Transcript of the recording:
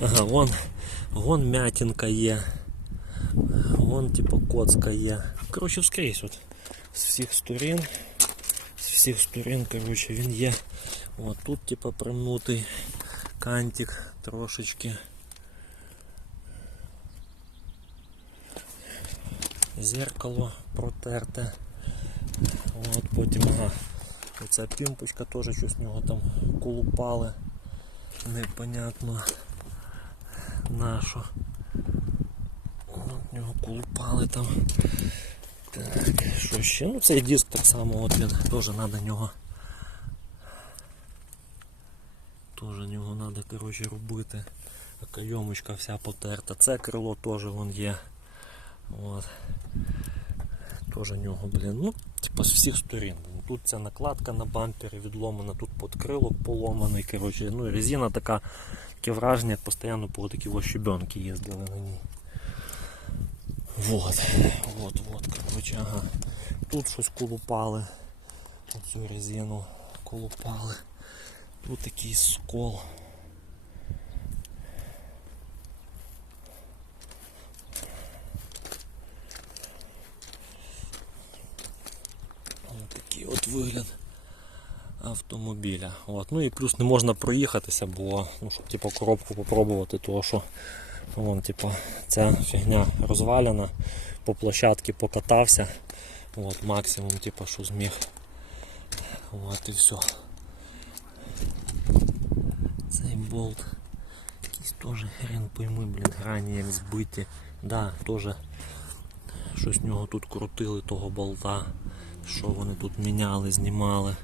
Ага, вон, вон м'ятінка є. Вон типу коцка є. Коротше, вскрізь от. З всіх сторін. З всіх сторін, коротше, він є. От тут, типу, примнутий кантик трошечки. Зеркало протерте. От потім, ага. Оця пімпочка теж щось в нього там колупали. Непонятно на що. От в нього колупали там. Так, що ще? Ну цей диск так само, от він теж треба нього. Теж нього треба, коротше, робити. Кайомочка вся потерта. Це крило теж вон є. От. Теж нього, блін. Ну, типа з всіх сторін. Тут ця накладка на бампері відломана, тут подкрилок поломаний. Коротше, ну, і резина така, таке враження, як постійно по такі щебенки їздили на ній. Вот, вот, вот, коротше, ага. Тут щось колупали. Оцю резину колупали. Тут такий скол. Ось такий от вигляд автомобіля. От. Ну і плюс не можна проїхатися, бо ну, щоб типу, коробку попробувати, тому що вон, типу, ця фігня розвалена, по площадці покатався. От, максимум, типу, що зміг. От і все. Цей болт. Якийсь теж хрен пойми, блін, грані як збиті. Да, теж щось в нього тут крутили того болта. Що вони тут міняли, знімали.